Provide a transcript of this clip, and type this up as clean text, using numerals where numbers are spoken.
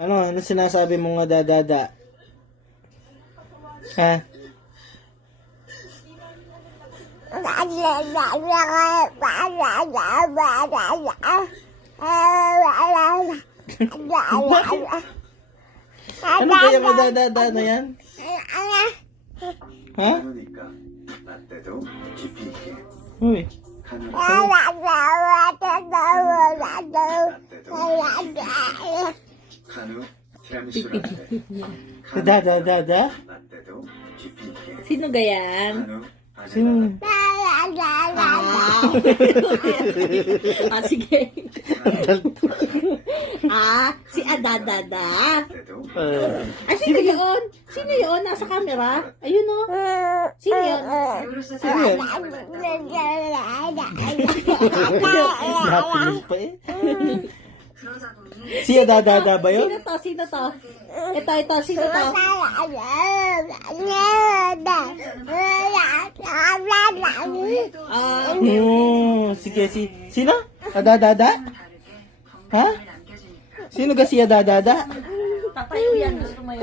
Ano sinasabi mo nga dadada? Ha? Ano kaya madadada na yan? Ha? Uy. Dadada? Sino gayan? Sino? Sige. Si Adadada. Sino yun? Sino yun? Nasa camera? Ayun o. Sino yun? Sino yan? Napilis pa eh. Siya dadada ba yun? Sino to? Sino to? Ito. Sino to? Sige, sino? Dadada? Ha? Sino ka siya dadada? Tatayo yan. Gusto mo yun.